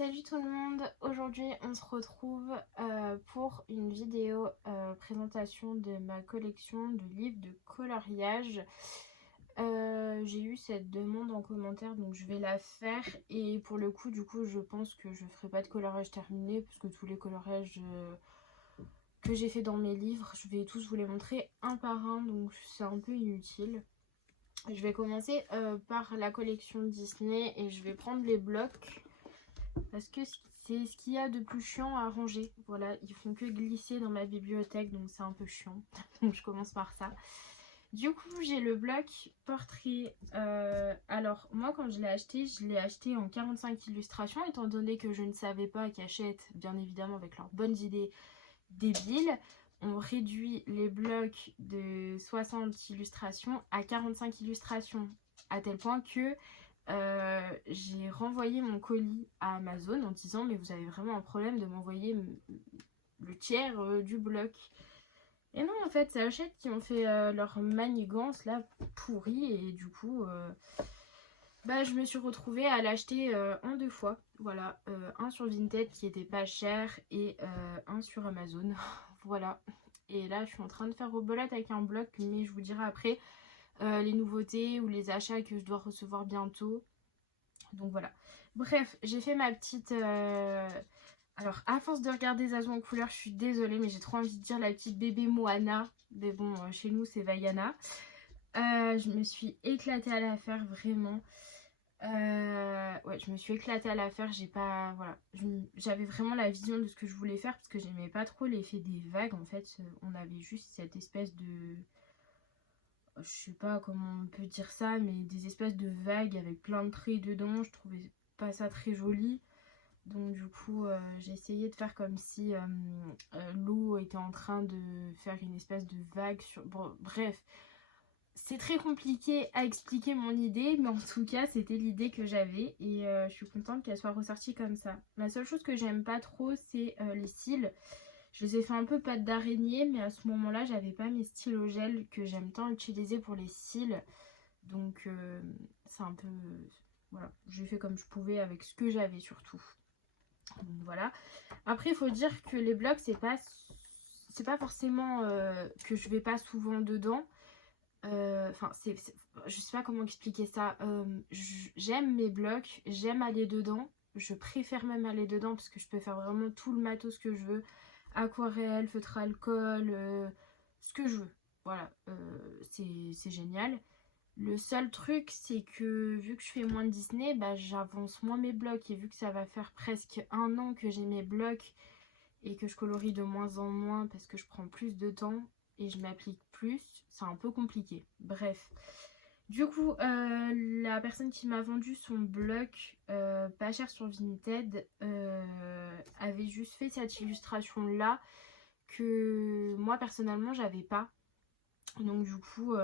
Salut tout le monde, aujourd'hui on se retrouve pour une vidéo présentation de ma collection de livres de coloriage. J'ai eu cette demande en commentaire donc je vais la faire et pour le coup je pense que je ferai pas de coloriage terminé parce que tous les coloriages que j'ai fait dans mes livres je vais tous vous les montrer un par un donc c'est un peu inutile. Je vais commencer par la collection Disney et je vais prendre les blocs. Parce que c'est ce qu'il y a de plus chiant à ranger. Voilà, ils font que glisser dans ma bibliothèque, donc c'est un peu chiant. Donc je commence par ça. Du coup, j'ai le bloc portrait. Alors, moi, quand je l'ai acheté en 45 illustrations, étant donné que je ne savais pas qu'Hachette, bien évidemment, avec leurs bonnes idées débiles, on réduit les blocs de 60 illustrations à 45 illustrations. À tel point que j'ai renvoyé mon colis à Amazon en disant mais vous avez vraiment un problème de m'envoyer le tiers du bloc. Et non, en fait c'est Hachette qui ont fait leur manigance là pourrie et du coup je me suis retrouvée à l'acheter en deux fois. Voilà, un sur Vinted qui était pas cher et un sur Amazon. Voilà. Et là je suis en train de faire rebelote avec un bloc mais je vous dirai après les nouveautés ou les achats que je dois recevoir bientôt. Donc voilà. Bref, j'ai fait ma petite... Alors, à force de regarder Zazu en couleur, je suis désolée, mais j'ai trop envie de dire la petite bébé Moana. Mais bon, chez nous, c'est Vaiana. Je me suis éclatée à la faire, vraiment. Ouais, je me suis éclatée à la faire. J'ai pas... Voilà. J'avais vraiment la vision de ce que je voulais faire parce que j'aimais pas trop l'effet des vagues. En fait, on avait juste cette espèce de... Je sais pas comment on peut dire ça, mais des espèces de vagues avec plein de traits dedans. Je trouvais pas ça très joli. Donc du coup, j'ai essayé de faire comme si l'eau était en train de faire une espèce de vague sur... Bon, bref, c'est très compliqué à expliquer mon idée, mais en tout cas, c'était l'idée que j'avais et je suis contente qu'elle soit ressortie comme ça. La seule chose que j'aime pas trop, c'est les cils. Je les ai fait un peu pâte d'araignée, mais à ce moment-là, j'avais pas mes stylos gel que j'aime tant utiliser pour les cils. Donc, c'est un peu... Voilà, j'ai fait comme je pouvais avec ce que j'avais surtout. Donc, voilà. Après, il faut dire que les blocs, c'est pas forcément que je vais pas souvent dedans. Enfin, je sais pas comment expliquer ça. J'aime mes blocs, j'aime aller dedans. Je préfère même aller dedans parce que je peux faire vraiment tout le matos que je veux. Aquarelle, feutre alcool, ce que je veux. Voilà, c'est génial. Le seul truc, c'est que vu que je fais moins de Disney, j'avance moins mes blocs. Et vu que ça va faire presque un an que j'ai mes blocs et que je colorie de moins en moins parce que je prends plus de temps et je m'applique plus, c'est un peu compliqué. Bref. Du coup, la personne qui m'a vendu son bloc pas cher sur Vinted avait juste fait cette illustration là que moi personnellement j'avais pas. Donc du coup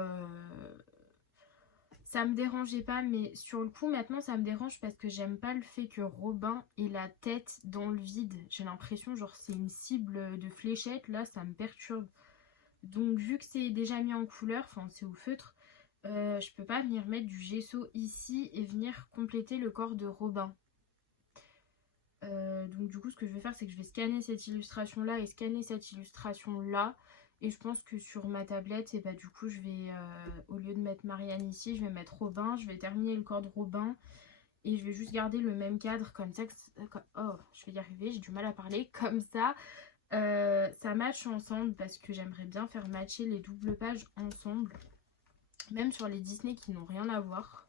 ça me dérangeait pas, mais sur le coup maintenant ça me dérange parce que j'aime pas le fait que Robin ait la tête dans le vide. J'ai l'impression genre c'est une cible de fléchette, là ça me perturbe. Donc vu que c'est déjà mis en couleur, enfin c'est au feutre, je peux pas venir mettre du gesso ici et venir compléter le corps de Robin. Donc du coup ce que je vais faire c'est que je vais scanner cette illustration là et scanner cette illustration là. Et je pense que sur ma tablette, et du coup je vais, au lieu de mettre Marianne ici, je vais mettre Robin. Je vais terminer le corps de Robin. Et je vais juste garder le même cadre comme ça. Oh, je vais y arriver, j'ai du mal à parler. Comme ça, ça match ensemble parce que j'aimerais bien faire matcher les doubles pages ensemble. Même sur les Disney qui n'ont rien à voir.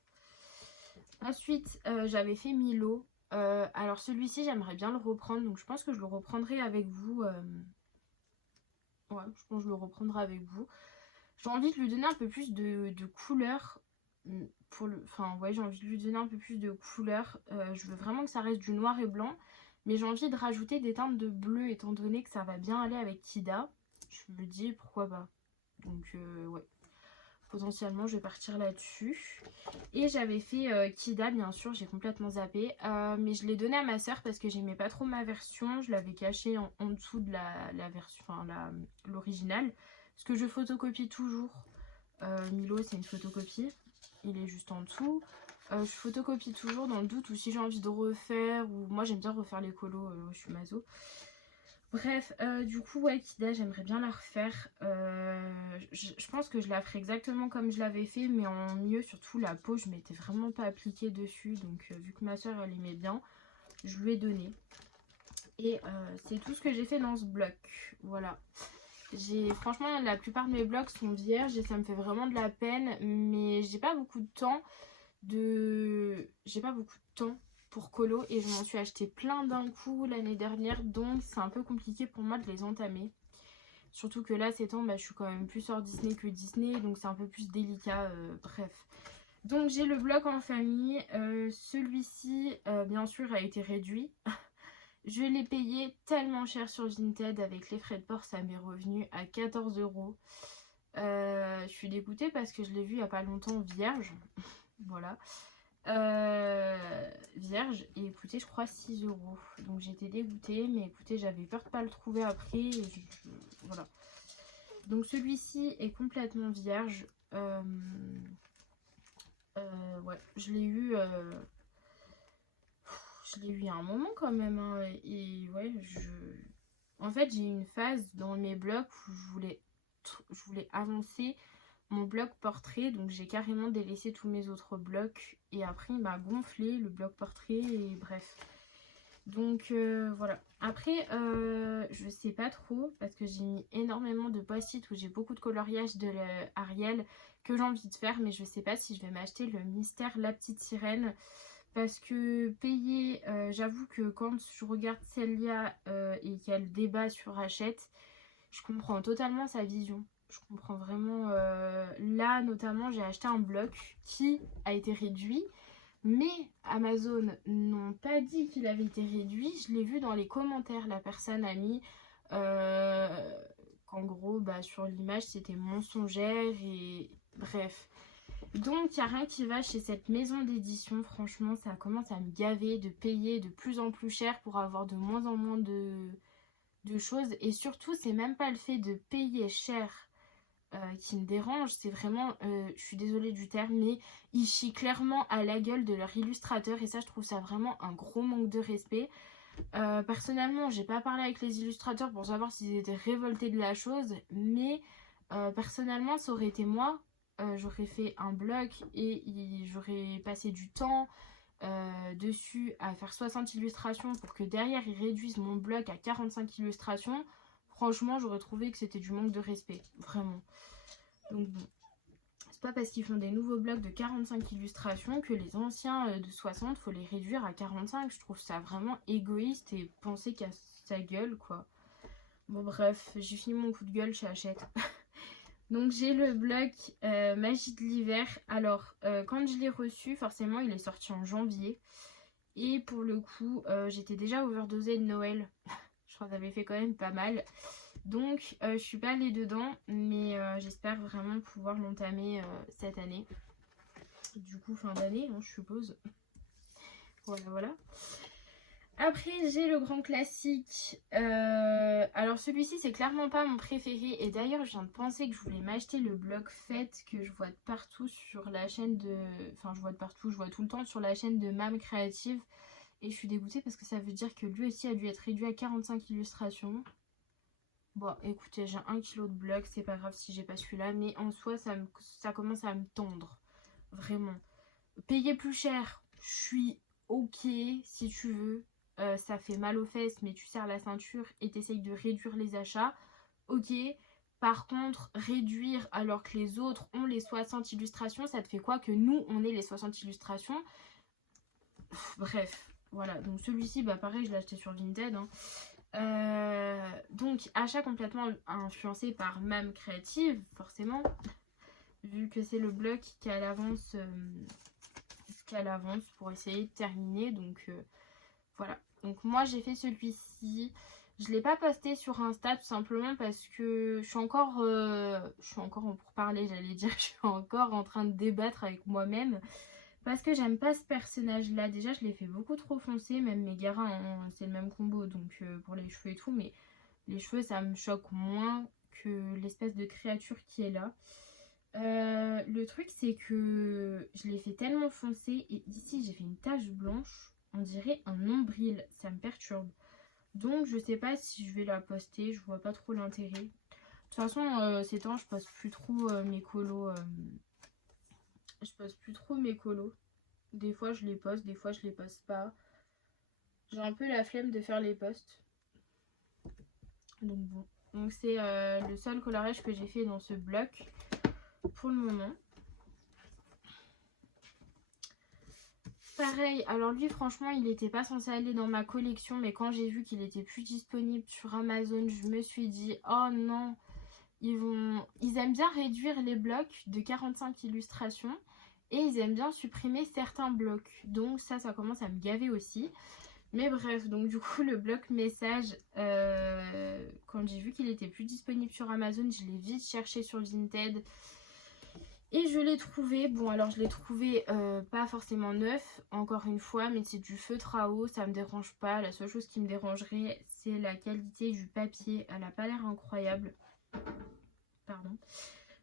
Ensuite, j'avais fait Milo. Alors celui-ci, j'aimerais bien le reprendre. Donc je pense que je le reprendrai avec vous. Ouais, je pense que je le reprendrai avec vous. J'ai envie de lui donner un peu plus de couleur. Enfin, ouais, j'ai envie de lui donner un peu plus de couleur. Je veux vraiment que ça reste du noir et blanc. Mais j'ai envie de rajouter des teintes de bleu étant donné que ça va bien aller avec Kida. Je me dis pourquoi pas. Donc, ouais. Potentiellement, je vais partir là-dessus. Et j'avais fait Kida, bien sûr, j'ai complètement zappé. Mais je l'ai donné à ma soeur parce que j'aimais pas trop ma version. Je l'avais cachée en dessous de la version, enfin l'original. Parce que je photocopie toujours. Milo, c'est une photocopie. Il est juste en dessous. Je photocopie toujours dans le doute, ou si j'ai envie de refaire, ou moi j'aime bien refaire les colos, je suis maso. Bref, du coup, ouais, Kida, j'aimerais bien la refaire. Je pense que je la ferai exactement comme je l'avais fait, mais en mieux. Surtout la peau, je m'étais vraiment pas appliquée dessus. Donc, vu que ma soeur, elle aimait bien, je lui ai donné. Et c'est tout ce que j'ai fait dans ce bloc. Voilà. Franchement, la plupart de mes blocs sont vierges et ça me fait vraiment de la peine. Mais j'ai pas beaucoup de temps pour colo, et je m'en suis acheté plein d'un coup l'année dernière, donc c'est un peu compliqué pour moi de les entamer. Surtout que là, ces temps, je suis quand même plus hors Disney que Disney, donc c'est un peu plus délicat. Bref. Donc j'ai le bloc en famille. Celui-ci, bien sûr, a été réduit. Je l'ai payé tellement cher sur Vinted, avec les frais de port, ça m'est revenu à 14 €. Je suis dégoûtée parce que je l'ai vu il n'y a pas longtemps vierge. Voilà. Vierge, et écoutez, je crois 6 €. Donc j'étais dégoûtée, mais écoutez, j'avais peur de pas le trouver après. Et voilà. Donc celui-ci est complètement vierge. Ouais, je l'ai eu. Je l'ai eu il y a un moment quand même. Hein, et ouais, en fait, j'ai eu une phase dans mes blocs où je voulais avancer mon bloc portrait, donc j'ai carrément délaissé tous mes autres blocs, et après il m'a gonflé le bloc portrait, et bref. Donc voilà. Après, je sais pas trop, parce que j'ai mis énormément de post-it où j'ai beaucoup de coloriage de Ariel que j'ai envie de faire, mais je sais pas si je vais m'acheter le mystère La Petite Sirène, parce que payer, j'avoue que quand je regarde Célia et qu'il y a le débat sur Hachette, je comprends totalement sa vision. Je comprends vraiment. Là, notamment, j'ai acheté un bloc qui a été réduit, mais Amazon n'ont pas dit qu'il avait été réduit. Je l'ai vu dans les commentaires. La personne a mis qu'en gros, sur l'image, c'était mensongère, et bref. Donc, il n'y a rien qui va chez cette maison d'édition. Franchement, ça commence à me gaver de payer de plus en plus cher pour avoir de moins en moins de choses. Et surtout, c'est même pas le fait de payer cher qui me dérange. C'est vraiment, je suis désolée du terme, mais ils chient clairement à la gueule de leur illustrateur. Et ça, je trouve ça vraiment un gros manque de respect. Personnellement, j'ai pas parlé avec les illustrateurs pour savoir s'ils étaient révoltés de la chose, mais personnellement, ça aurait été moi. J'aurais fait un bloc et j'aurais passé du temps dessus à faire 60 illustrations pour que derrière ils réduisent mon bloc à 45 illustrations. Franchement, j'aurais trouvé que c'était du manque de respect, vraiment. Donc bon, c'est pas parce qu'ils font des nouveaux blocs de 45 illustrations que les anciens de 60, faut les réduire à 45. Je trouve ça vraiment égoïste et penser qu'à sa gueule, quoi. Bon bref, j'ai fini mon coup de gueule chez Hachette. Donc j'ai le bloc Magie de l'hiver. Alors quand je l'ai reçu, forcément il est sorti en janvier. Et pour le coup, j'étais déjà overdosée de Noël. Je crois que ça avait fait quand même pas mal. Donc je suis pas allée dedans, mais j'espère vraiment pouvoir l'entamer cette année. Du coup fin d'année, hein, je suppose. Voilà. Après, j'ai le grand classique. Alors celui-ci, c'est clairement pas mon préféré. Et d'ailleurs, je viens de penser que je voulais m'acheter le bloc Fête que je vois de partout sur la chaîne de... Enfin, je vois de partout, je vois tout le temps sur la chaîne de Mam Créative. Et je suis dégoûtée parce que ça veut dire que lui aussi a dû être réduit à 45 illustrations. Bon, écoutez, j'ai 1 kg de bloc, c'est pas grave si j'ai pas celui-là. Mais en soi, ça commence à me tendre. Vraiment. Payer plus cher, je suis ok si tu veux. Ça fait mal aux fesses, mais tu serres la ceinture et t'essayes de réduire les achats. Ok. Par contre, réduire alors que les autres ont les 60 illustrations, ça te fait quoi que nous, on ait les 60 illustrations? Bref, voilà. Donc celui-ci, pareil, je l'ai acheté sur Vinted. Hein. Donc, achat complètement influencé par Mam Créative, forcément. Vu que c'est le bloc qui est à l'avance... pour essayer de terminer, donc voilà. Donc moi j'ai fait celui-ci, je l'ai pas posté sur Insta tout simplement parce que je suis encore en pourparlers, j'allais dire. Je suis encore en train de débattre avec moi-même parce que j'aime pas ce personnage là. Déjà je l'ai fait beaucoup trop foncé, même Megara hein, c'est le même combo, donc pour les cheveux et tout, mais les cheveux ça me choque moins que l'espèce de créature qui est là. Le truc c'est que je l'ai fait tellement foncé et ici j'ai fait une tache blanche, on dirait un nombril, ça me perturbe. Donc je sais pas si je vais la poster, je vois pas trop l'intérêt. De toute façon ces temps je poste plus trop mes colos. Je poste plus trop mes colos. Des fois je les poste, des fois je les poste pas. J'ai un peu la flemme de faire les posts. Donc bon. Donc c'est le seul coloriage que j'ai fait dans ce bloc pour le moment. Pareil, alors lui franchement il n'était pas censé aller dans ma collection, mais quand j'ai vu qu'il était plus disponible sur Amazon, je me suis dit oh non, ils aiment bien réduire les blocs de 45 illustrations et ils aiment bien supprimer certains blocs. Donc ça commence à me gaver aussi. Mais bref, donc du coup le bloc message, quand j'ai vu qu'il était plus disponible sur Amazon, je l'ai vite cherché sur Vinted. Et je l'ai trouvé, bon alors je l'ai trouvé pas forcément neuf, encore une fois, mais c'est du feutre à eau, ça me dérange pas. La seule chose qui me dérangerait, c'est la qualité du papier, elle a pas l'air incroyable. Pardon.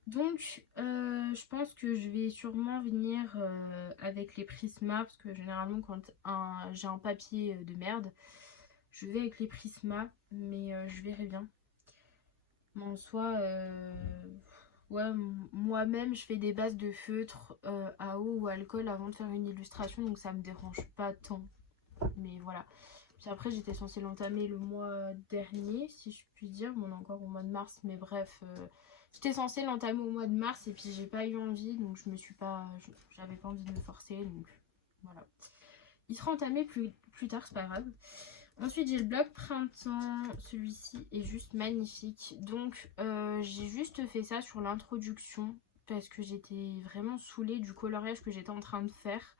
Donc je pense que je vais sûrement venir avec les Prisma, parce que généralement quand j'ai un papier de merde, je vais avec les Prisma, mais je verrai bien. Mais en soi... ouais, moi-même je fais des bases de feutre à eau ou alcool avant de faire une illustration, donc ça me dérange pas tant. Mais voilà. Puis après j'étais censée l'entamer le mois dernier, si je puis dire. Bon, on est encore au mois de mars, mais bref. J'étais censée l'entamer au mois de mars et puis j'ai pas eu envie, donc j'avais pas envie de me forcer, donc voilà. Il sera entamé plus tard, c'est pas grave. Ensuite j'ai le bloc printemps, celui-ci est juste magnifique. Donc j'ai juste fait ça sur l'introduction parce que j'étais vraiment saoulée du coloriage que j'étais en train de faire.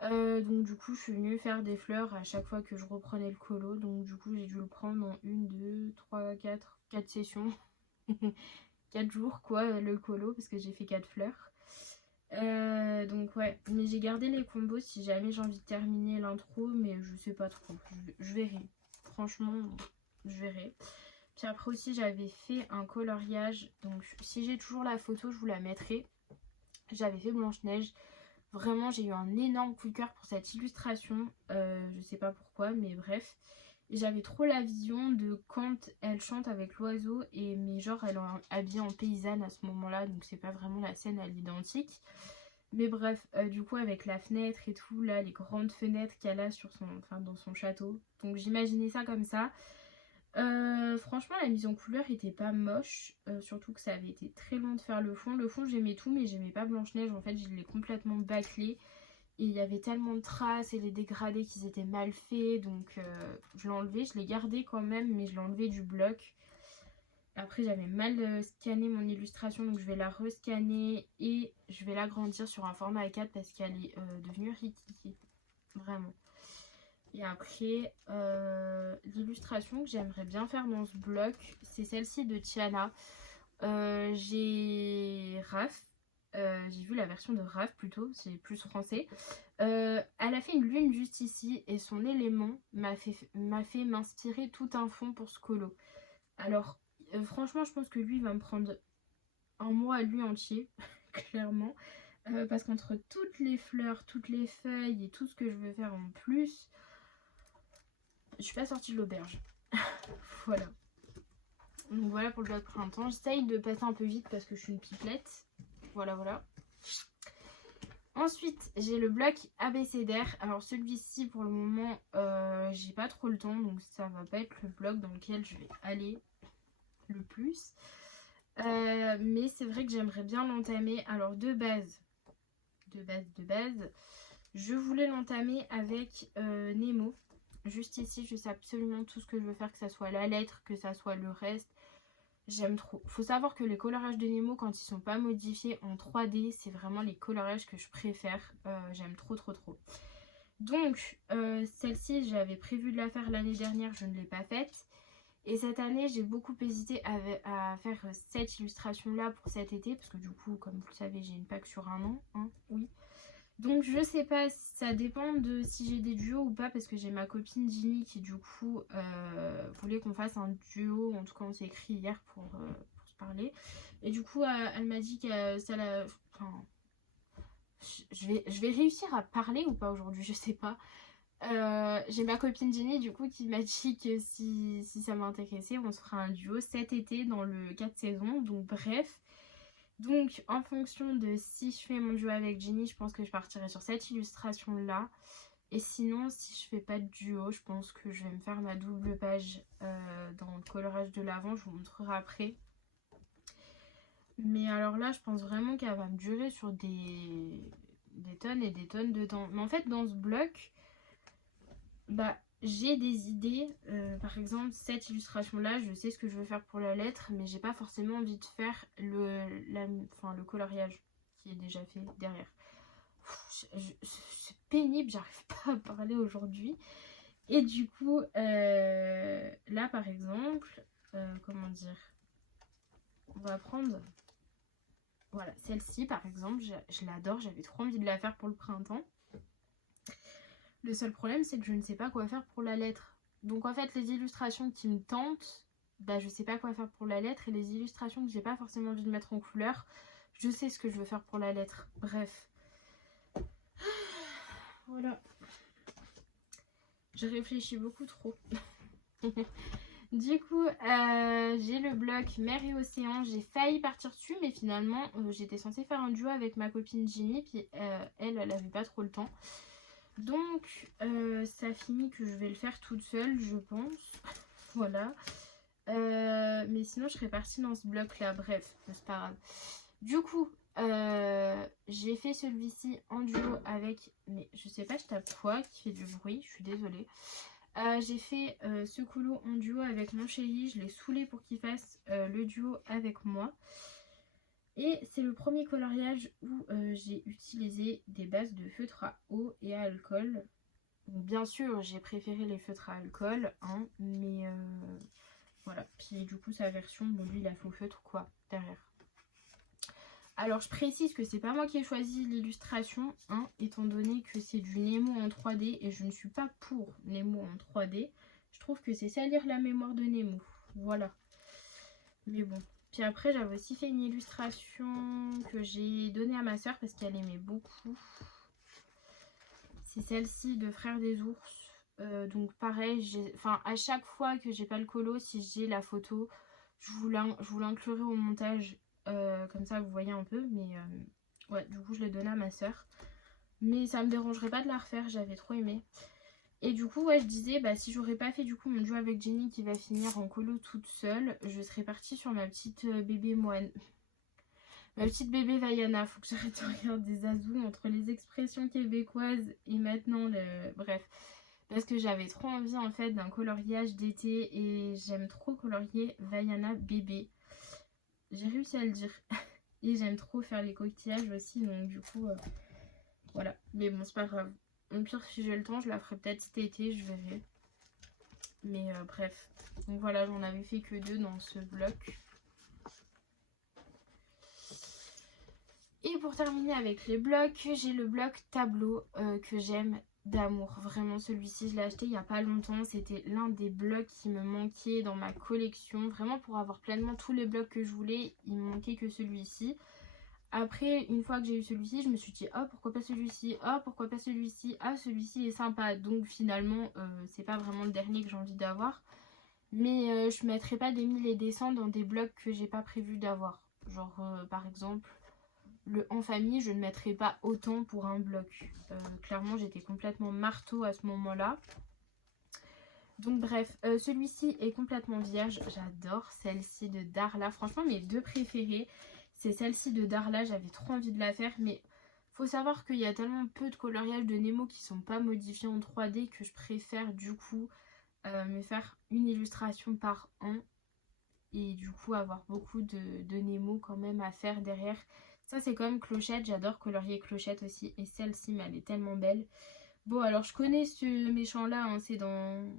Donc du coup je suis venue faire des fleurs à chaque fois que je reprenais le colo. Donc du coup j'ai dû le prendre en 1, 2, 3, 4 sessions. 4 jours quoi le colo parce que j'ai fait 4 fleurs. Donc ouais, mais j'ai gardé les combos si jamais j'ai envie de terminer l'intro, mais je sais pas trop, je verrai, franchement je verrai. Puis après aussi j'avais fait un coloriage, donc si j'ai toujours la photo je vous la mettrai. J'avais fait Blanche-Neige, vraiment j'ai eu un énorme coup de cœur pour cette illustration, je sais pas pourquoi mais bref. J'avais trop la vision de quand elle chante avec l'oiseau, mais genre elle est habillée en paysanne à ce moment là, donc c'est pas vraiment la scène à l'identique. Mais bref, du coup avec la fenêtre et tout, là les grandes fenêtres qu'elle a dans son château. Donc j'imaginais ça comme ça. Franchement la mise en couleur était pas moche, surtout que ça avait été très long de faire le fond. Le fond j'aimais tout mais j'aimais pas Blanche-Neige, en fait je l'ai complètement bâclé. Et il y avait tellement de traces et les dégradés qui étaient mal faits, donc je l'ai enlevé, je l'ai gardé quand même, mais je l'ai enlevé du bloc. Après j'avais mal scanné mon illustration, donc je vais la rescanner et je vais l'agrandir sur un format A4 parce qu'elle est devenue rikiki, vraiment. Et après, l'illustration que j'aimerais bien faire dans ce bloc, c'est celle-ci de Tiana. J'ai Raph. J'ai vu la version de Raph plutôt, c'est plus français. Elle a fait une lune juste ici et son élément m'a fait m'inspirer tout un fond pour ce colo. Alors franchement je pense que lui va me prendre un mois à lui entier, clairement. Parce qu'entre toutes les fleurs, toutes les feuilles et tout ce que je veux faire en plus, je suis pas sortie de l'auberge. Voilà. Donc voilà pour le bloc printemps. J'essaye de passer un peu vite parce que je suis une pipelette. Voilà, voilà. Ensuite, j'ai le bloc abécédaire. Alors celui-ci, pour le moment, j'ai pas trop le temps. Donc ça va pas être le bloc dans lequel je vais aller le plus. Mais c'est vrai que j'aimerais bien l'entamer. Alors de base, je voulais l'entamer avec Nemo. Juste ici, je sais absolument tout ce que je veux faire, que ça soit la lettre, que ça soit le reste. J'aime trop. Faut savoir que les coloriages de Nemo, quand ils sont pas modifiés en 3D, c'est vraiment les coloriages que je préfère. J'aime trop. Donc, celle-ci, j'avais prévu de la faire l'année dernière, je ne l'ai pas faite. Et cette année, j'ai beaucoup hésité à faire cette illustration-là pour cet été. Parce que du coup, comme vous le savez, j'ai une pack sur un an. Hein, oui. Donc je sais pas, ça dépend de si j'ai des duos ou pas, parce que j'ai ma copine Ginny qui du coup voulait qu'on fasse un duo, en tout cas on s'est écrit hier pour se parler. Et du coup, elle m'a dit que ça la... Enfin, je vais réussir à parler ou pas aujourd'hui, je sais pas. J'ai ma copine Jenny du coup qui m'a dit que si ça m'intéressait, on se fera un duo cet été dans le 4 saisons. Donc bref. Donc en fonction de si je fais mon duo avec Jenny, je pense que je partirai sur cette illustration là. Et sinon, si je fais pas de duo, je pense que je vais me faire ma double page dans le colorage de l'avant. Je vous montrerai après. Mais alors là, je pense vraiment qu'elle va me durer sur des tonnes et des tonnes de temps. Mais en fait, dans ce bloc, bah, j'ai des idées. Par exemple, cette illustration-là, je sais ce que je veux faire pour la lettre, mais j'ai pas forcément envie de faire le coloriage qui est déjà fait derrière. C'est pénible, j'arrive pas à parler aujourd'hui. Et du coup, là par exemple, comment dire, on va prendre, voilà, celle-ci par exemple, je l'adore, j'avais trop envie de la faire pour le printemps. Le seul problème, c'est que je ne sais pas quoi faire pour la lettre. Donc en fait, les illustrations qui me tentent, bah je sais pas quoi faire pour la lettre. Et les illustrations que j'ai pas forcément envie de mettre en couleur, je sais ce que je veux faire pour la lettre. Bref. Voilà. Je réfléchis beaucoup trop. Du coup, j'ai le bloc mer et océan. J'ai failli partir dessus, mais finalement, j'étais censée faire un duo avec ma copine Ginny. Puis elle avait pas trop le temps. Donc, ça finit que je vais le faire toute seule, je pense. Voilà. Mais sinon, je serais partie dans ce bloc-là. Bref, c'est pas grave. Du coup, j'ai fait celui-ci en duo avec... Mais je sais pas, je tape quoi qui fait du bruit. Je suis désolée. J'ai fait ce colo en duo avec mon chéri. Je l'ai saoulé pour qu'il fasse le duo avec moi. Et c'est le premier coloriage où j'ai utilisé des bases de feutre à eau et à alcool. Donc, bien sûr, j'ai préféré les feutres à alcool, hein, mais voilà. Puis du coup, sa version, bon, lui, il a faux feutre, quoi, derrière. Alors, je précise que c'est pas moi qui ai choisi l'illustration, hein, étant donné que c'est du Nemo en 3D et je ne suis pas pour Nemo en 3D. Je trouve que c'est salir la mémoire de Nemo. Voilà. Mais bon. Puis après, j'avais aussi fait une illustration que j'ai donnée à ma soeur parce qu'elle aimait beaucoup. C'est celle-ci de Frères des ours. Donc pareil, à chaque fois que j'ai pas le colo, si j'ai la photo, je vous l'inclurai au montage. Comme ça, vous voyez un peu. Mais ouais, du coup, je l'ai donnée à ma soeur. Mais ça me dérangerait pas de la refaire, j'avais trop aimé. Et du coup, ouais, je disais, bah, si j'aurais pas fait du coup mon duo avec Jenny qui va finir en colo toute seule, je serais partie sur ma petite bébé moine. Ma petite bébé Vaiana. Faut que j'arrête de regarder des azous entre les expressions québécoises et maintenant le... Bref. Parce que j'avais trop envie en fait d'un coloriage d'été et j'aime trop colorier Vaiana bébé. J'ai réussi à le dire. Et j'aime trop faire les coquillages aussi, donc du coup, voilà. Mais bon, c'est pas grave. Au pire, si j'ai le temps, je la ferai peut-être cet été, je verrai. Mais bref. Donc voilà, j'en avais fait que 2 dans ce bloc. Et pour terminer avec les blocs, j'ai le bloc tableau que j'aime d'amour. Vraiment, celui-ci, je l'ai acheté il n'y a pas longtemps. C'était l'un des blocs qui me manquait dans ma collection. Vraiment, pour avoir pleinement tous les blocs que je voulais, il me manquait que celui-ci. Après, une fois que j'ai eu celui-ci, je me suis dit, oh, pourquoi pas celui-ci? Oh, pourquoi pas celui-ci? Ah, celui-ci est sympa. Donc finalement, c'est pas vraiment le dernier que j'ai envie d'avoir. Mais je mettrai pas des 1000 et des 100 dans des blocs que j'ai pas prévu d'avoir. Genre, par exemple... Le en famille, je ne mettrai pas autant pour un bloc. Clairement, j'étais complètement marteau à ce moment-là. Donc bref, celui-ci est complètement vierge. J'adore celle-ci de Darla. Franchement, mes 2 préférées, c'est celle-ci de Darla. J'avais trop envie de la faire, mais faut savoir qu'il y a tellement peu de coloriages de Nemo qui sont pas modifiés en 3D que je préfère du coup me faire une illustration par an. Et du coup avoir beaucoup de Nemo quand même à faire derrière. Ça c'est quand même Clochette, j'adore colorier Clochette aussi. Et celle-ci, mais elle est tellement belle. Bon alors je connais ce méchant là, hein, c'est dans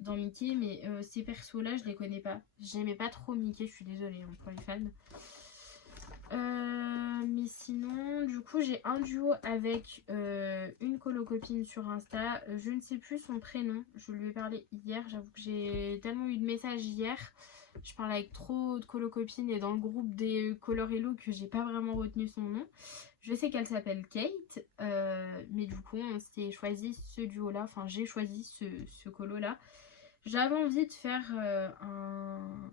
Mickey. Mais ces persos là je les connais pas. J'aimais pas trop Mickey, je suis désolée hein, pour les fans. Mais sinon, du coup, j'ai un duo avec une colocopine sur Insta. Je ne sais plus son prénom. Je lui ai parlé hier. J'avoue que j'ai tellement eu de messages hier. Je parle avec trop de colocopines et dans le groupe des Color Hello que j'ai pas vraiment retenu son nom. Je sais qu'elle s'appelle Kate. Mais du coup, on s'est choisi ce duo-là. Enfin, j'ai choisi ce colo-là. J'avais envie de faire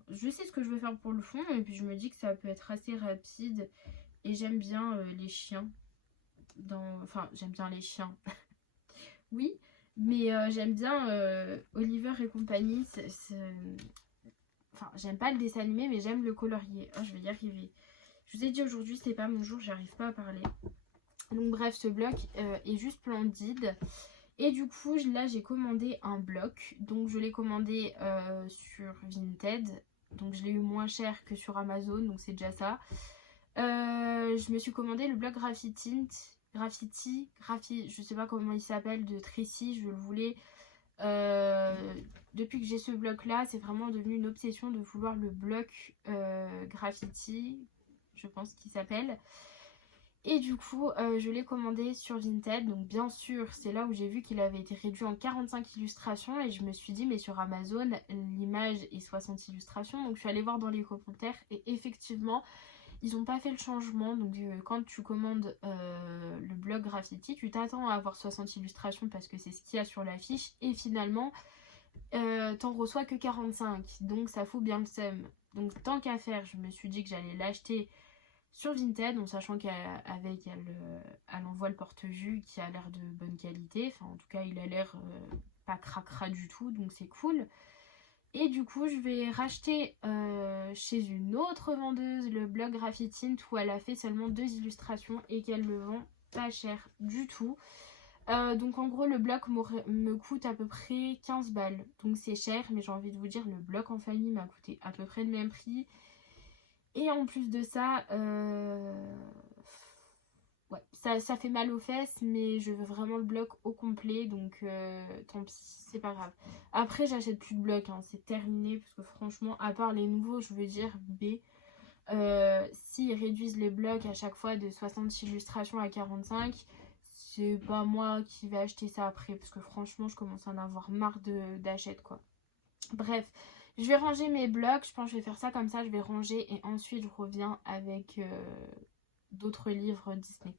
Je sais ce que je veux faire pour le fond et puis je me dis que ça peut être assez rapide et j'aime bien les chiens. Enfin, j'aime bien les chiens. Oui, mais j'aime bien Oliver et compagnie. Enfin, j'aime pas le dessin animé mais j'aime le colorier. Oh, je vais y arriver. Je vous ai dit aujourd'hui c'est pas mon jour, j'arrive pas à parler. Donc bref, ce bloc est juste splendide. Et du coup, là, j'ai commandé un bloc. Donc, je l'ai commandé sur Vinted. Donc, je l'ai eu moins cher que sur Amazon. Donc, c'est déjà ça. Je me suis commandé le bloc Graffiti, je sais pas comment il s'appelle, de Tracy. Je le voulais. Depuis que j'ai ce bloc-là, c'est vraiment devenu une obsession de vouloir le bloc Graffiti, je pense qu'il s'appelle. Et du coup, je l'ai commandé sur Vinted. Donc bien sûr, c'est là où j'ai vu qu'il avait été réduit en 45 illustrations. Et je me suis dit, mais sur Amazon, l'image est 60 illustrations. Donc je suis allée voir dans les commentaires. Et effectivement, ils n'ont pas fait le changement. Donc quand tu commandes le blog Graffiti, tu t'attends à avoir 60 illustrations parce que c'est ce qu'il y a sur l'affiche. Et finalement, t'en reçois que 45. Donc ça fout bien le seum. Donc tant qu'à faire, je me suis dit que j'allais l'acheter sur Vinted, en sachant qu'avec elle envoie le porte-jus qui a l'air de bonne qualité. Enfin, en tout cas, il a l'air pas cracra du tout, donc c'est cool. Et du coup, je vais racheter chez une autre vendeuse le blog Graffitint où elle a fait seulement 2 illustrations et qu'elle le vend pas cher du tout. Donc en gros, le bloc me coûte à peu près 15 balles. Donc c'est cher, mais j'ai envie de vous dire, le bloc en famille m'a coûté à peu près le même prix. Et en plus de ça, ouais, ça fait mal aux fesses, mais je veux vraiment le bloc au complet, donc tant pis, c'est pas grave. Après, j'achète plus de blocs, hein, c'est terminé, parce que franchement, à part les nouveaux, je veux dire B, s'ils réduisent les blocs à chaque fois de 60 illustrations à 45, c'est pas moi qui vais acheter ça après, parce que franchement, je commence à en avoir marre d'acheter, quoi. Bref, je vais ranger mes blocs. Je pense que je vais faire ça comme ça. Je vais ranger et ensuite je reviens avec d'autres livres Disney.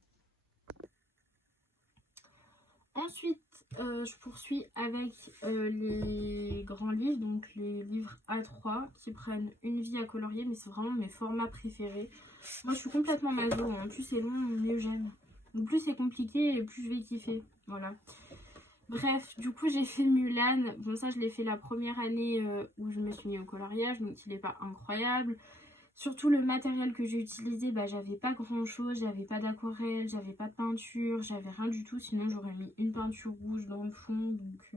Ensuite, je poursuis avec les grands livres. Donc les livres A3 qui prennent une vie à colorier. Mais c'est vraiment mes formats préférés. Moi, je suis complètement maso. En plus, c'est long, mieux j'aime. Donc plus c'est compliqué et plus je vais kiffer. Voilà. Bref, du coup j'ai fait Mulan. Bon, ça je l'ai fait la première année où je me suis mis au coloriage, donc il n'est pas incroyable. Surtout le matériel que j'ai utilisé, bah j'avais pas grand chose, j'avais pas d'aquarelle, j'avais pas de peinture, j'avais rien du tout. Sinon j'aurais mis une peinture rouge dans le fond, donc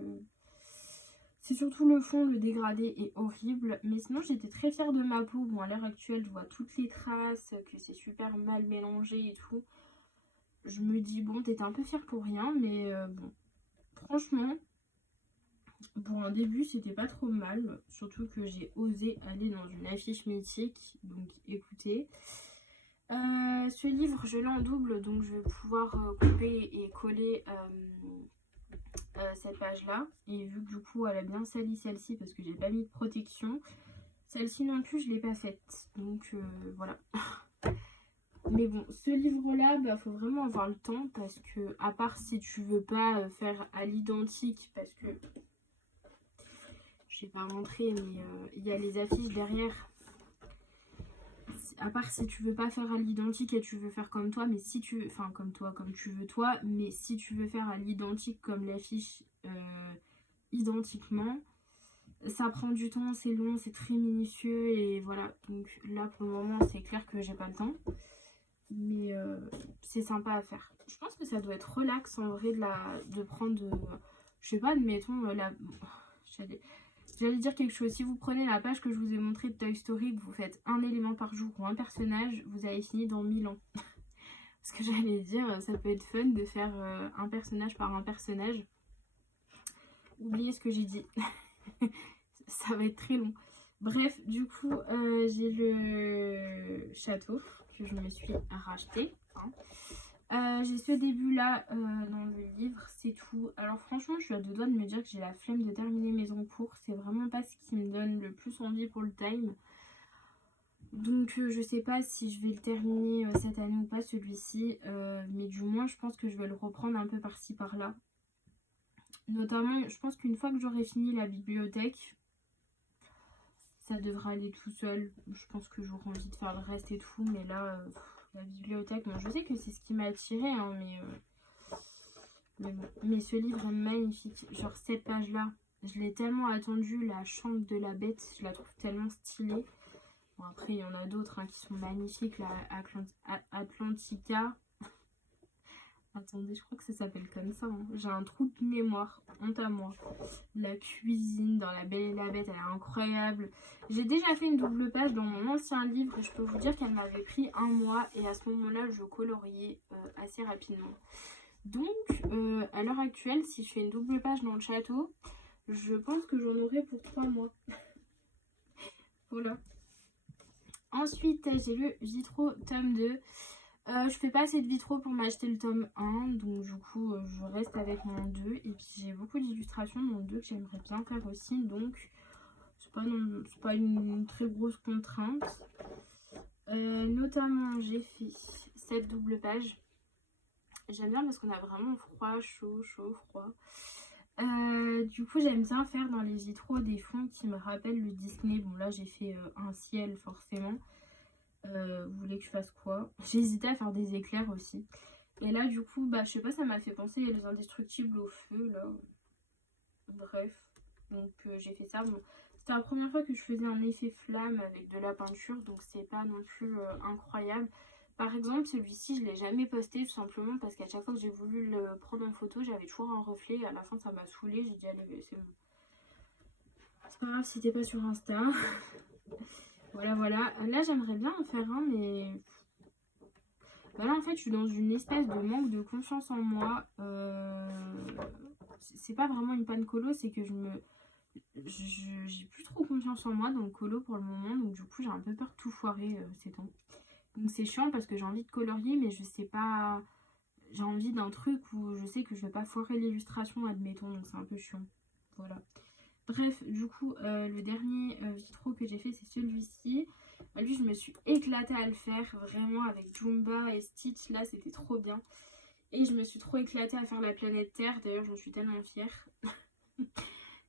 c'est surtout le fond, le dégradé est horrible. Mais sinon j'étais très fière de ma peau. Bon, à l'heure actuelle je vois toutes les traces, que c'est super mal mélangé et tout. Je me dis bon, t'étais un peu fière pour rien, mais bon. Franchement, pour un début, c'était pas trop mal. Surtout que j'ai osé aller dans une affiche mythique. Donc écoutez. Ce livre, je l'ai en double. Donc je vais pouvoir couper et coller cette page-là. Et vu que du coup, elle a bien sali celle-ci parce que j'ai pas mis de protection. Celle-ci non plus, je l'ai pas faite. Donc voilà. Mais bon, ce livre-là, bah, faut vraiment avoir le temps parce que, à part si tu veux pas faire à l'identique, parce que je vais pas montrer, mais il y a les affiches derrière. À part si tu veux pas faire à l'identique et tu veux faire comme toi, mais si tu veux, enfin comme toi, comme tu veux toi, mais si tu veux faire à l'identique comme l'affiche identiquement, ça prend du temps, c'est long, c'est très minutieux et voilà. Donc là pour le moment, c'est clair que j'ai pas le temps. Mais c'est sympa à faire. Je pense que ça doit être relax en vrai de prendre, je sais pas, admettons, j'allais dire quelque chose. Si vous prenez la page que je vous ai montrée de Toy Story, que vous faites un élément par jour ou un personnage, vous avez fini dans 1000 ans. Parce que j'allais dire, ça peut être fun de faire un personnage par un personnage. Oubliez ce que j'ai dit. Ça va être très long. Bref, du coup, j'ai le château que je me suis racheté. Hein. J'ai ce début là dans le livre, c'est tout. Alors franchement je suis à deux doigts de me dire que j'ai la flemme de terminer mes encours. C'est vraiment pas ce qui me donne le plus envie pour le time. Donc je sais pas si je vais le terminer cette année ou pas celui-ci. Mais du moins je pense que je vais le reprendre un peu par-ci par-là. Notamment je pense qu'une fois que j'aurai fini la bibliothèque, ça devrait aller tout seul. Je pense que j'aurai envie de faire le reste et tout. Mais là... la bibliothèque, bon, je sais que c'est ce qui m'a attiré, hein, mais bon. Mais ce livre est magnifique. Genre cette page-là, je l'ai tellement attendue. La chambre de la bête, je la trouve tellement stylée. Bon, après, il y en a d'autres hein, qui sont magnifiques. La Atlantica. Attendez, je crois que ça s'appelle comme ça. Hein. J'ai un trou de mémoire. Honte à moi. La cuisine dans La Belle et la Bête, elle est incroyable. J'ai déjà fait une double page dans mon ancien livre et je peux vous dire qu'elle m'avait pris un mois. Et à ce moment-là, je coloriais assez rapidement. Donc, à l'heure actuelle, si je fais une double page dans le château, je pense que j'en aurai pour 3 mois. Voilà. Ensuite, j'ai lu Vitro tome 2. Je fais pas assez de vitro pour m'acheter le tome 1, donc du coup je reste avec mon 2. Et puis j'ai beaucoup d'illustrations dans le 2 que j'aimerais bien faire aussi, donc c'est pas une très grosse contrainte. Notamment j'ai fait cette double page. J'aime bien parce qu'on a vraiment froid, chaud, froid. Du coup j'aime bien faire dans les vitros des fonds qui me rappellent le Disney. Bon là j'ai fait un ciel forcément. Vous voulez que je fasse quoi? J'ai hésité à faire des éclairs aussi. Et là du coup bah je sais pas, ça m'a fait penser les indestructibles au feu là. Bref, donc j'ai fait ça. Bon, c'était la première fois que je faisais un effet flamme avec de la peinture, donc c'est pas non plus incroyable. Par exemple celui-ci je l'ai jamais posté tout simplement parce qu'à chaque fois que j'ai voulu le prendre en photo j'avais toujours un reflet et à la fin ça m'a saoulée. J'ai dit allez c'est bon, c'est pas grave si t'es pas sur Insta. Voilà. Là, j'aimerais bien en faire un, mais... Voilà, en fait, je suis dans une espèce de manque de confiance en moi. C'est pas vraiment une panne colo, c'est que j'ai plus trop confiance en moi dans le colo pour le moment. Donc, du coup, j'ai un peu peur de tout foirer ces temps. Donc, c'est chiant parce que j'ai envie de colorier, mais je sais pas... J'ai envie d'un truc où je sais que je vais pas foirer l'illustration, admettons. Donc, c'est un peu chiant. Voilà. Bref, du coup, le dernier vitro que j'ai fait, c'est celui-ci. Lui, je me suis éclatée à le faire, vraiment, avec Jumba et Stitch. Là, c'était trop bien. Et je me suis trop éclatée à faire la planète Terre. D'ailleurs, j'en suis tellement fière. Je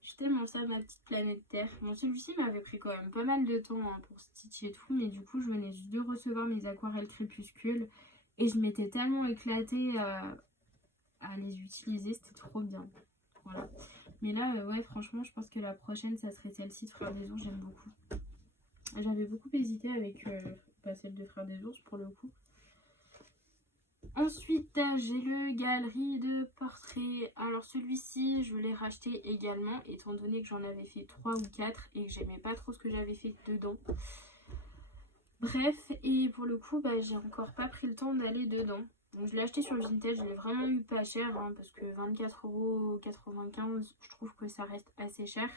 suis tellement fière de ma petite planète Terre. Bon, celui-ci m'avait pris quand même pas mal de temps hein, pour Stitch et tout. Mais du coup, je venais juste de recevoir mes aquarelles crépuscule. Et je m'étais tellement éclatée à les utiliser. C'était trop bien. Voilà. Mais là, ouais, franchement, je pense que la prochaine, ça serait celle-ci de Frères des Ours. J'aime beaucoup. J'avais beaucoup hésité avec celle de Frères des Ours, pour le coup. Ensuite, j'ai le galerie de portraits. Alors, celui-ci, je l'ai racheté également, étant donné que j'en avais fait 3 ou 4 et que j'aimais pas trop ce que j'avais fait dedans. Bref, et pour le coup, bah, j'ai encore pas pris le temps d'aller dedans. Donc je l'ai acheté sur Vinted, je l'ai vraiment eu pas cher hein, parce que 24,95 €, je trouve que ça reste assez cher.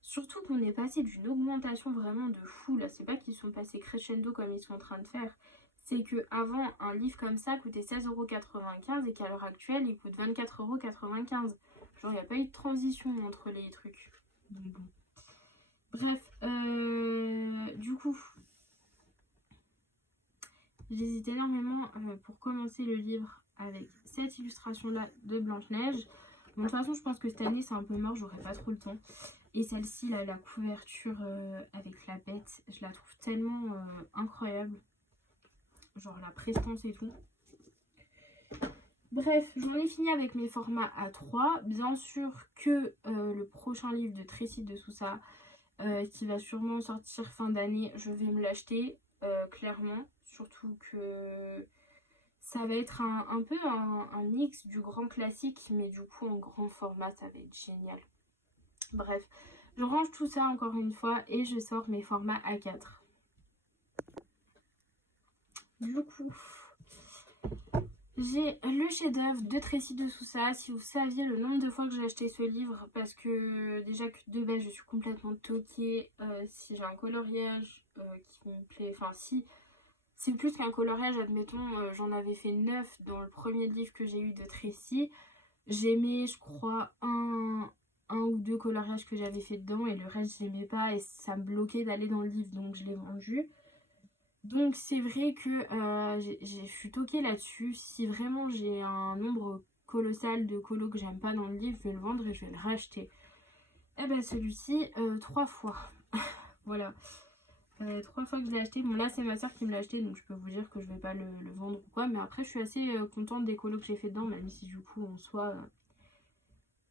Surtout qu'on est passé d'une augmentation vraiment de fou. Là, c'est pas qu'ils sont passés crescendo comme ils sont en train de faire. C'est que avant un livre comme ça coûtait 16,95 € et qu'à l'heure actuelle, il coûte 24,95 €. Genre, il n'y a pas eu de transition entre les trucs. Donc bon. Bref, du coup... J'hésite énormément pour commencer le livre avec cette illustration-là de Blanche-Neige. Bon, de toute façon, je pense que cette année, c'est un peu mort, j'aurai pas trop le temps. Et celle-ci, là, la couverture avec la bête, je la trouve tellement incroyable. Genre la prestance et tout. Bref, j'en ai fini avec mes formats A3. Bien sûr que le prochain livre de Tracy de Sousa, qui va sûrement sortir fin d'année, je vais me l'acheter, clairement. Surtout que ça va être un peu un mix du grand classique, mais du coup en grand format, ça va être génial. Bref, je range tout ça encore une fois et je sors mes formats A4. Du coup, j'ai le chef-d'œuvre de Tracy de Sousa. Si vous saviez le nombre de fois que j'ai acheté ce livre, parce que déjà que de base je suis complètement toquée. Si j'ai un coloriage qui me plaît, enfin si c'est plus qu'un coloriage, admettons, j'en avais fait 9 dans le premier livre que j'ai eu de Tracy. J'aimais, je crois, un ou deux coloriages que j'avais fait dedans et le reste j'aimais pas et ça me bloquait d'aller dans le livre, donc je l'ai vendu. Donc c'est vrai que je suis toquée là-dessus. Si vraiment j'ai un nombre colossal de colos que j'aime pas dans le livre, je vais le vendre et je vais le racheter. Et ben celui-ci, 3 fois. Voilà. 3 fois que je l'ai acheté. Bon là c'est ma soeur qui me l'a acheté, donc je peux vous dire que je vais pas le vendre ou quoi. Mais après je suis assez contente des colos que j'ai fait dedans, même si du coup en soi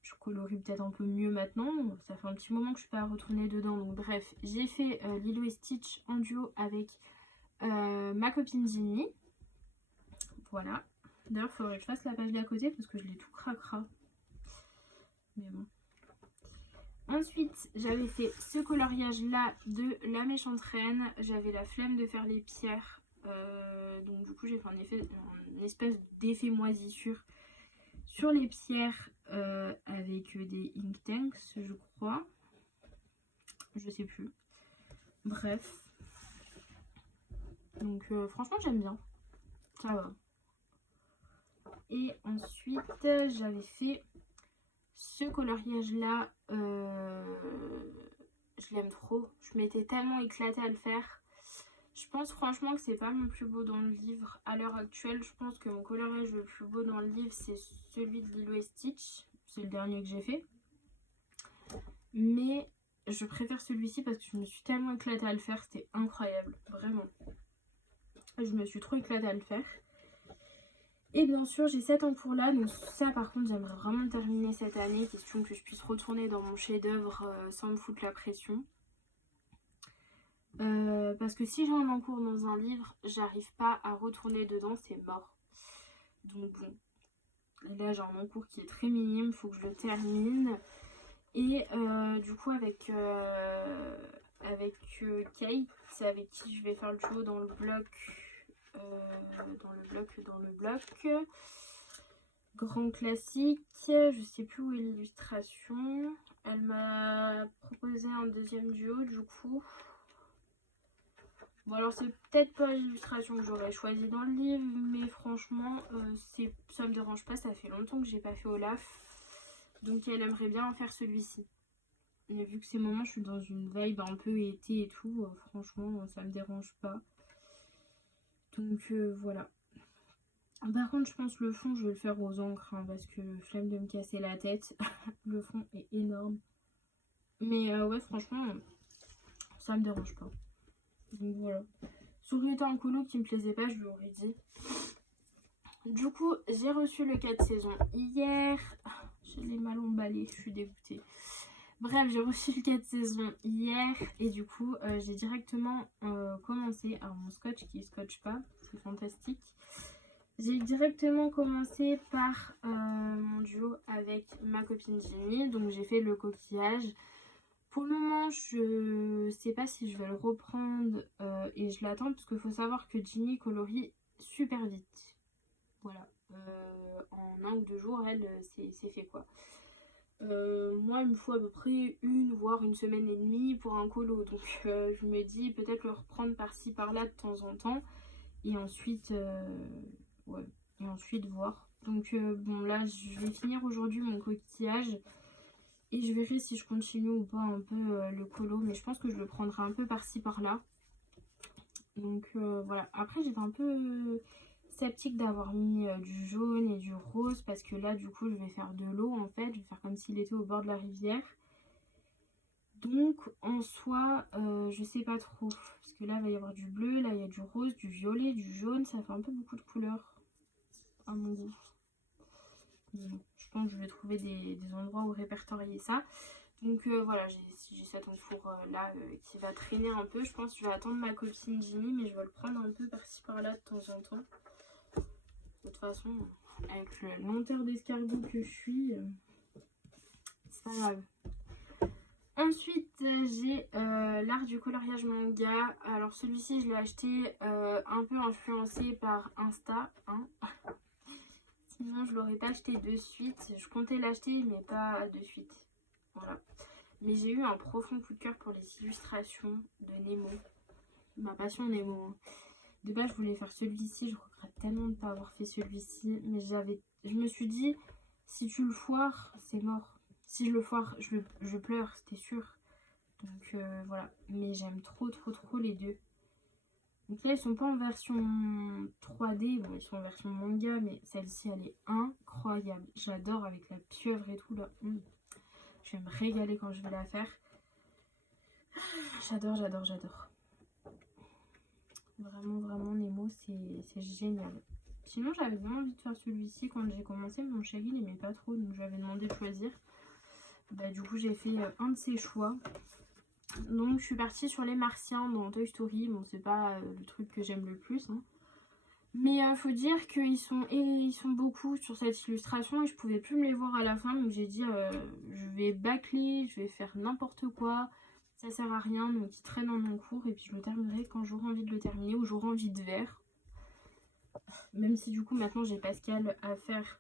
je colorie peut-être un peu mieux maintenant. Ça fait un petit moment que je suis pas retournée dedans. Donc bref, j'ai fait Lilo et Stitch en duo avec ma copine Ginny. Voilà. D'ailleurs, il faudrait que je fasse la page d'à côté parce que je l'ai tout cracra. Mais bon. Ensuite, j'avais fait ce coloriage-là de La Méchante Reine. J'avais la flemme de faire les pierres. Donc du coup, j'ai fait une espèce d'effet moisissure sur les pierres avec des ink tanks, je crois. Je sais plus. Bref. Donc franchement, j'aime bien. Ça va. Et ensuite, j'avais fait ce coloriage là. Je l'aime trop. Je m'étais tellement éclatée à le faire. Je pense franchement que c'est pas mon plus beau dans le livre. À l'heure actuelle, je pense que mon coloriage le plus beau dans le livre, c'est celui de Lilo et Stitch. C'est le dernier que j'ai fait. Mais je préfère celui-ci parce que je me suis tellement éclatée à le faire. C'était incroyable. Vraiment. Je me suis trop éclatée à le faire. Et bien sûr, j'ai cette ampoule là, donc ça par contre j'aimerais vraiment le terminer cette année, question que je puisse retourner dans mon chef-d'œuvre sans me foutre la pression. Parce que si j'ai un encours dans un livre, j'arrive pas à retourner dedans, c'est mort. Donc bon, et là j'ai un encours qui est très minime, il faut que je le termine. Et du coup avec Kate, avec qui je vais faire le duo dans le bloc. Dans le bloc grand classique, je sais plus où est l'illustration. Elle m'a proposé un deuxième duo du coup. Bon alors c'est peut-être pas l'illustration que j'aurais choisi dans le livre, mais franchement ça me dérange pas, ça fait longtemps que j'ai pas fait Olaf, donc elle aimerait bien en faire celui-ci. Et vu que ces moments je suis dans une vibe un peu été et tout, franchement ça me dérange pas. Donc voilà. Par contre, je pense que le fond, je vais le faire aux encres hein, parce que flemme de me casser la tête. Le fond est énorme. Mais ouais, franchement, ça me dérange pas. Donc voilà. Ça aurait été un colo qui me plaisait pas, je l'aurais dit. Du coup, j'ai reçu le 4 saisons hier. Je l'ai mal emballé, je suis dégoûtée. Bref, j'ai reçu le 4 saisons hier. Et du coup, j'ai directement commencé. Alors, mon scotch qui ne scotche pas, c'est fantastique. J'ai directement commencé par mon duo avec ma copine Ginny. Donc j'ai fait le coquillage. Pour le moment, je sais pas si je vais le reprendre et je l'attends parce qu'il faut savoir que Ginny colorie super vite. Voilà. En 1 ou 2 jours, elle, c'est fait quoi. Moi, il me faut à peu près 1 voire 1 semaine et demie pour un colo. Donc je me dis peut-être le reprendre par-ci par-là de temps en temps. Et ensuite... ouais, et ensuite voir. Donc bon là je vais finir aujourd'hui mon coquillage et je verrai si je continue ou pas un peu le colo, mais je pense que je le prendrai un peu par-ci par-là. Donc voilà, après j'étais un peu sceptique d'avoir mis du jaune et du rose parce que là du coup je vais faire de l'eau en fait, je vais faire comme s'il était au bord de la rivière. Donc en soi je sais pas trop parce que là il va y avoir du bleu, là il y a du rose, du violet, du jaune, ça fait un peu beaucoup de couleurs à mon goût. Je pense que je vais trouver des endroits où répertorier ça. Donc voilà, j'ai cet enfour là qui va traîner un peu. Je pense que je vais attendre ma copine Ginny, mais je vais le prendre un peu par-ci par-là de temps en temps. De toute façon, avec le lenteur d'escargot que je suis, c'est pas grave. Ensuite, j'ai l'art du coloriage manga. Alors celui-ci, je l'ai acheté un peu influencé par Insta. Hein. Sinon, je l'aurais pas acheté de suite. Je comptais l'acheter, mais pas de suite. Voilà. Mais j'ai eu un profond coup de cœur pour les illustrations de Nemo. Ma passion Nemo. Hein. De base, je voulais faire celui-ci. Je regrette tellement de ne pas avoir fait celui-ci. Mais je me suis dit, si tu le foires, c'est mort. Si je le foire, je pleure, c'était sûr. Donc voilà. Mais j'aime trop, trop, trop les deux. Donc là, ils sont pas en version 3D. Bon, ils sont en version manga. Mais celle-ci, elle est incroyable. J'adore avec la pieuvre et tout là. Je vais me régaler quand je vais la faire. J'adore, j'adore, j'adore. Vraiment, vraiment, Nemo, c'est génial. Sinon, j'avais vraiment envie de faire celui-ci quand j'ai commencé. Mon chéri, il aimait pas trop, donc je lui avais demandé de choisir. Bah, du coup, j'ai fait un de ses choix. Donc, je suis partie sur les Martiens dans Toy Story. Bon, c'est pas le truc que j'aime le plus, hein. Mais faut dire qu'ils sont beaucoup sur cette illustration et je pouvais plus me les voir à la fin. Donc, j'ai dit, je vais bâcler, je vais faire n'importe quoi. Ça sert à rien, donc il traîne en mon cours et puis je le terminerai quand j'aurai envie de le terminer ou j'aurai envie de vert. Même si du coup maintenant j'ai Pascal à faire,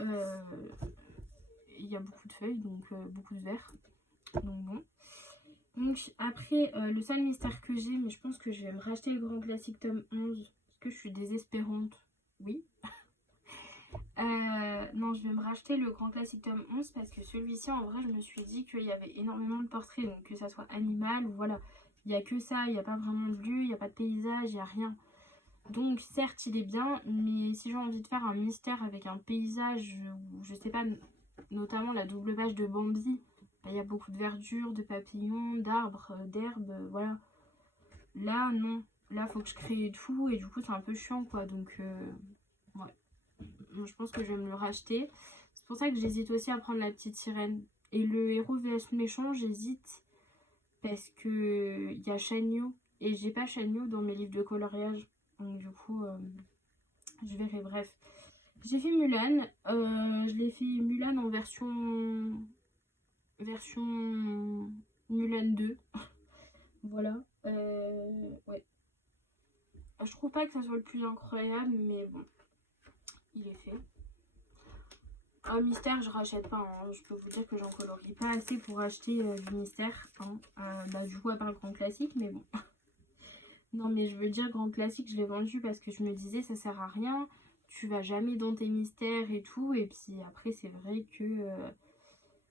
il y a beaucoup de feuilles, donc beaucoup de verre. Donc bon. Donc après, le seul mystère que j'ai, mais je pense que je vais me racheter le grand classique tome 11, parce que je suis désespérante, oui. Non, je vais me racheter le grand classique tome 11 parce que celui-ci, en vrai, je me suis dit qu'il y avait énormément de portraits, donc que ça soit animal ou voilà. Il n'y a que ça, il n'y a pas vraiment de lieu, il n'y a pas de paysage, il n'y a rien. Donc certes, il est bien, mais si j'ai envie de faire un mystère avec un paysage, ou je sais pas, notamment la double page de Bambi, il y a beaucoup de verdure, de papillons, d'arbres, d'herbes, voilà. Là, non. Là, faut que je crée tout et du coup, c'est un peu chiant, quoi. Donc, ouais. Je pense que je vais me le racheter. C'est pour ça que j'hésite aussi à prendre la petite sirène. Et le héros vs méchant, j'hésite parce que il y a Shanyo et j'ai pas Shanyo dans mes livres de coloriage. Donc du coup, je verrai. Bref, j'ai fait Mulan. Je l'ai fait Mulan en version Mulan 2. Voilà. Ouais. Je trouve pas que ça soit le plus incroyable, mais bon, il est fait. Un mystère, je rachète pas, hein. Je peux vous dire que j'en colorie pas assez pour acheter du mystère, hein. Bah, du coup, à part le grand classique, mais bon. Non, mais je veux dire, grand classique, je l'ai vendu parce que je me disais, ça sert à rien. Tu vas jamais dans tes mystères et tout. Et puis après, c'est vrai que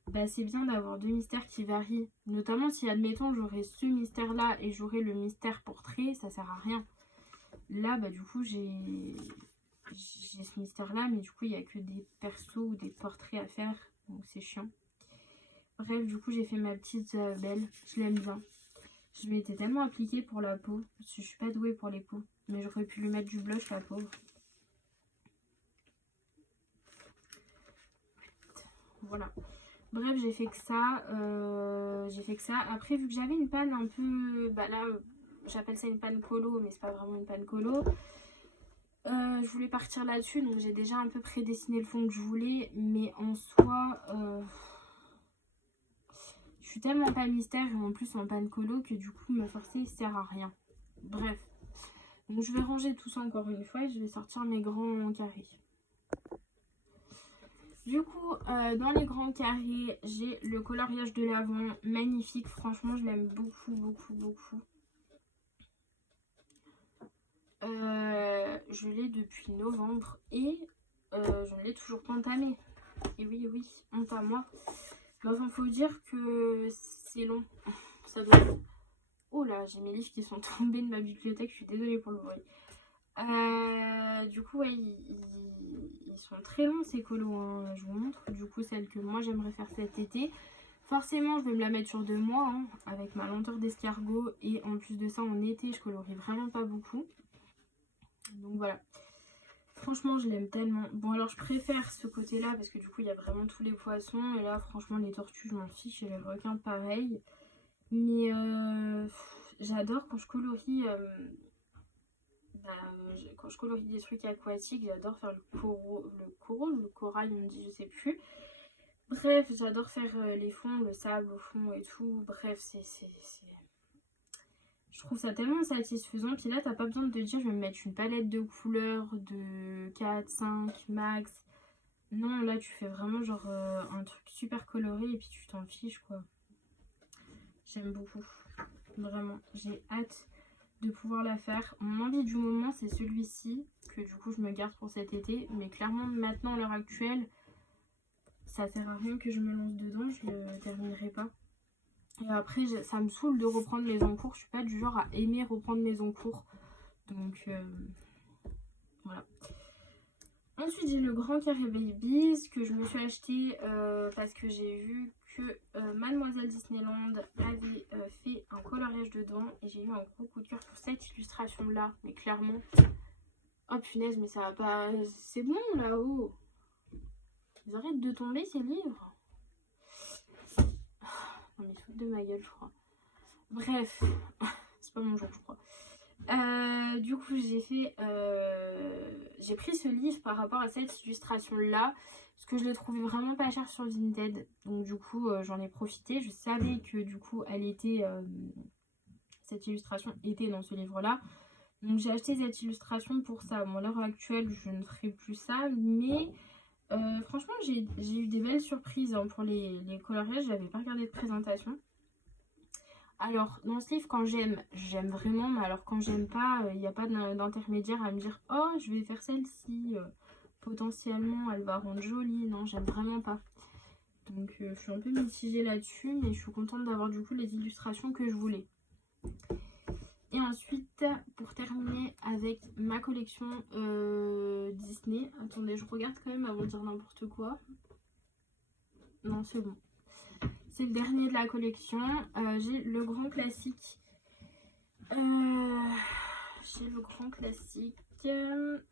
bah, c'est bien d'avoir deux mystères qui varient. Notamment si, admettons, j'aurais ce mystère-là et j'aurais le mystère portrait, ça sert à rien. Là, bah, du coup, j'ai ce mystère là, mais du coup il n'y a que des persos ou des portraits à faire, donc c'est chiant. Bref, du coup j'ai fait ma petite belle, je l'aime bien. Je m'étais tellement appliquée pour la peau, parce que je suis pas douée pour les peaux, mais j'aurais pu lui mettre du blush, la pauvre. Voilà. Bref, j'ai fait que ça. Après, vu que j'avais une panne un peu, bah là j'appelle ça une panne colo, mais c'est pas vraiment une panne colo. Je voulais partir là-dessus, donc j'ai déjà un peu prédessiné le fond que je voulais, mais en soi, je suis tellement pas mystère et en plus en panne colo que du coup me forcer sert à rien. Bref, donc je vais ranger tout ça encore une fois et je vais sortir mes grands carrés. Du coup, dans les grands carrés, j'ai le coloriage de l'avant, magnifique, franchement je l'aime beaucoup, beaucoup, beaucoup. Je l'ai depuis novembre et je ne l'ai toujours pas entamé. Et oui, oui, honte à moi. Mais enfin, faut dire que c'est long. Ça doit... Oh là, j'ai mes livres qui sont tombés de ma bibliothèque. Je suis désolée pour le bruit. Du coup, ouais, ils sont très longs ces colos, hein. Je vous montre du coup celle que moi j'aimerais faire cet été. Forcément, je vais me la mettre sur 2 mois, hein, avec ma lenteur d'escargot. Et en plus de ça, en été, je colorie vraiment pas beaucoup. Donc voilà. Franchement, je l'aime tellement. Bon, alors je préfère ce côté-là parce que du coup, il y a vraiment tous les poissons. Et là, franchement, les tortues, je m'en fiche. Et les requins, pareil. Mais j'adore quand je colorie... quand je colorie des trucs aquatiques, j'adore faire le corail, on dit, je sais plus. Bref, j'adore faire les fonds, le sable au fond et tout. Bref, je trouve ça tellement satisfaisant. Puis là, t'as pas besoin de te dire, je vais me mettre une palette de couleurs de 4, 5 max. Non, là, tu fais vraiment genre un truc super coloré et puis tu t'en fiches, quoi. J'aime beaucoup. Vraiment, j'ai hâte de pouvoir la faire. Mon envie du moment, c'est celui-ci, que du coup je me garde pour cet été. Mais clairement, maintenant, à l'heure actuelle, ça sert à rien que je me lance dedans, je le terminerai pas. Et après, ça me saoule de reprendre mes encours. Je suis pas du genre à aimer reprendre mes encours. Donc, voilà. Ensuite, j'ai le Grand Carré Babies que je me suis acheté parce que j'ai vu que Mademoiselle Disneyland avait fait un coloriage dedans. Et j'ai eu un gros coup de cœur pour cette illustration-là. Mais clairement... Oh punaise, mais ça va pas... C'est bon là-haut. Ils arrêtent de tomber ces livres. Non mais ils se foutent de ma gueule, je crois. Bref, c'est pas mon jour, je crois. Du coup, j'ai pris ce livre par rapport à cette illustration-là, parce que je l'ai trouvé vraiment pas cher sur Vinted. Donc du coup, j'en ai profité. Je savais que du coup, cette illustration était dans ce livre-là. Donc j'ai acheté cette illustration pour ça. Bon, à l'heure actuelle, je ne ferai plus ça, mais franchement, j'ai eu des belles surprises hein, pour les coloriages. J'avais pas regardé de présentation. Alors, dans ce livre, quand j'aime vraiment, mais alors quand j'aime pas, il n'y a pas d'intermédiaire à me dire « Oh, je vais faire celle-ci, potentiellement, elle va rendre jolie. » Non, j'aime vraiment pas. Donc, je suis un peu mitigée là-dessus, mais je suis contente d'avoir du coup les illustrations que je voulais. Et ensuite, pour terminer avec ma collection Disney. Attendez, je regarde quand même avant de dire n'importe quoi. Non, c'est bon. C'est le dernier de la collection. J'ai le grand classique.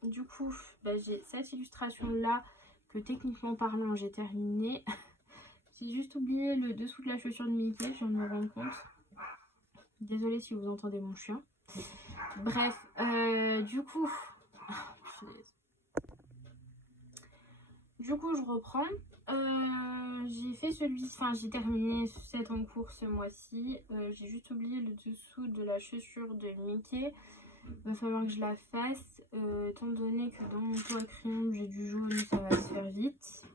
Du coup, j'ai cette illustration-là que techniquement parlant, j'ai terminé. J'ai juste oublié le dessous de la chaussure de Mickey, je viens de me rendre compte. Désolée si vous entendez mon chien. Bref, du coup, je reprends. J'ai fait j'ai terminé cet encours ce mois-ci. J'ai juste oublié le dessous de la chaussure de Mickey. Va falloir que je la fasse. Étant donné que dans mon pot à crayon, j'ai du jaune, ça va se faire vite.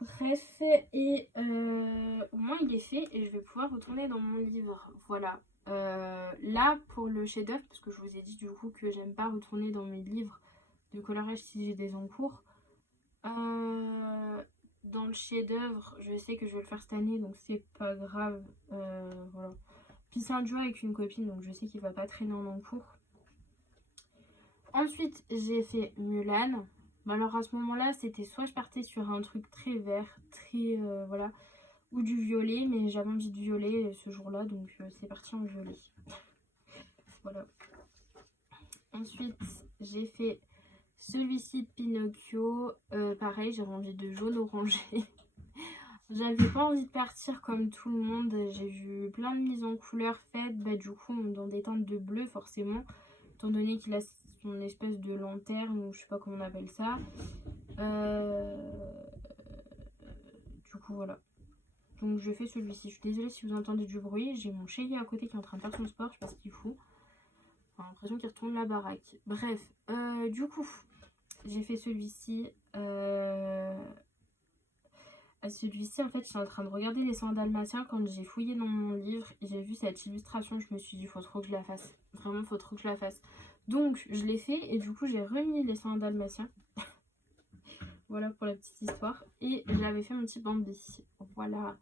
Bref, et au moins il est fait et je vais pouvoir retourner dans mon livre. Voilà. Là, pour le chef-d'œuvre, parce que je vous ai dit du coup que j'aime pas retourner dans mes livres de coloriage si j'ai des encours. Dans le chef-d'œuvre, je sais que je vais le faire cette année, donc c'est pas grave. Voilà. Puis c'est un duo avec une copine, donc je sais qu'il va pas traîner en encours. Ensuite, j'ai fait Mulan. Alors à ce moment-là, c'était soit je partais sur un truc très vert, très voilà, ou du violet, mais j'avais envie de violet ce jour-là, donc c'est parti en violet. Voilà. Ensuite, j'ai fait celui-ci de Pinocchio. Pareil, j'avais envie de jaune orangé. J'avais pas envie de partir comme tout le monde. J'ai vu plein de mises en couleur faites, du coup, dans des teintes de bleu, forcément, étant donné qu'il a son espèce de lanterne, ou je sais pas comment on appelle ça. Du coup, voilà. Donc, je fais celui-ci. Je suis désolée si vous entendez du bruit. J'ai mon chéri à côté qui est en train de faire son sport. Je sais pas ce qu'il fout. J'ai l'impression qu'il retourne la baraque. Bref, du coup, j'ai fait celui-ci. Celui-ci, en fait, je suis en train de regarder les 100 dalmatiens quand j'ai fouillé dans mon livre et j'ai vu cette illustration. Je me suis dit, faut trop que je la fasse. Vraiment, faut trop que je la fasse. Donc, je l'ai fait et du coup, j'ai remis les 100 dalmatiens. Voilà pour la petite histoire. Et j'avais fait mon petit Bambi. Voilà.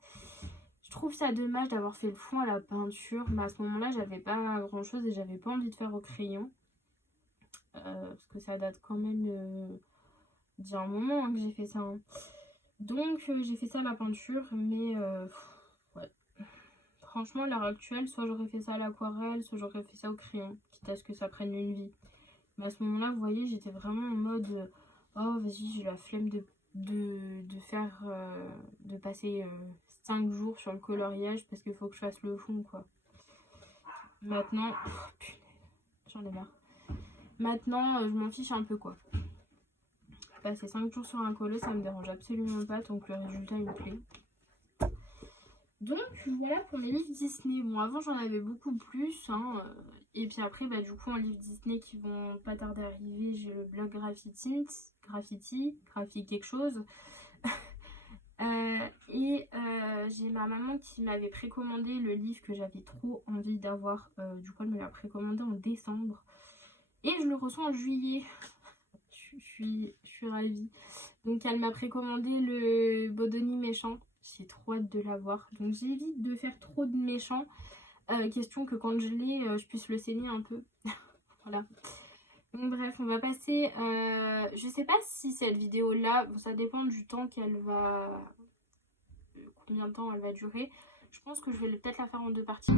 Je trouve ça dommage d'avoir fait le fond à la peinture. Mais à ce moment-là, j'avais pas grand-chose et j'avais pas envie de faire au crayon. Parce que ça date quand même d'il y a un moment hein, que j'ai fait ça. Hein. Donc j'ai fait ça à la peinture, mais ouais. Franchement, à l'heure actuelle, soit j'aurais fait ça à l'aquarelle, soit j'aurais fait ça au crayon, quitte à ce que ça prenne une vie. Mais à ce moment-là, vous voyez, j'étais vraiment en mode oh vas-y, j'ai la flemme de passer 5 jours sur le coloriage parce qu'il faut que je fasse le fond, quoi. Maintenant, punaise, j'en ai marre. Maintenant, je m'en fiche un peu, quoi. Passer 5 jours sur un colo, ça me dérange absolument pas tant que le résultat il me plaît. Donc voilà pour mes livres Disney. Bon, avant j'en avais beaucoup plus. Hein, et puis après, du coup, en livres Disney qui vont pas tarder à arriver, j'ai le blog Graffiti quelque chose. J'ai ma maman qui m'avait précommandé le livre que j'avais trop envie d'avoir. Du coup, elle me l'a précommandé en décembre. Et je le reçois en juillet. Je suis ravie. Donc, elle m'a précommandé le Bodoni méchant. J'ai trop hâte de l'avoir. Donc, j'évite de faire trop de méchants. Question que quand je l'ai, je puisse le saigner un peu. Voilà. Donc bref, on va passer... je sais pas si cette vidéo-là, bon, ça dépend du temps qu'elle va... Combien de temps elle va durer. Je pense que je vais peut-être la faire en 2 parties.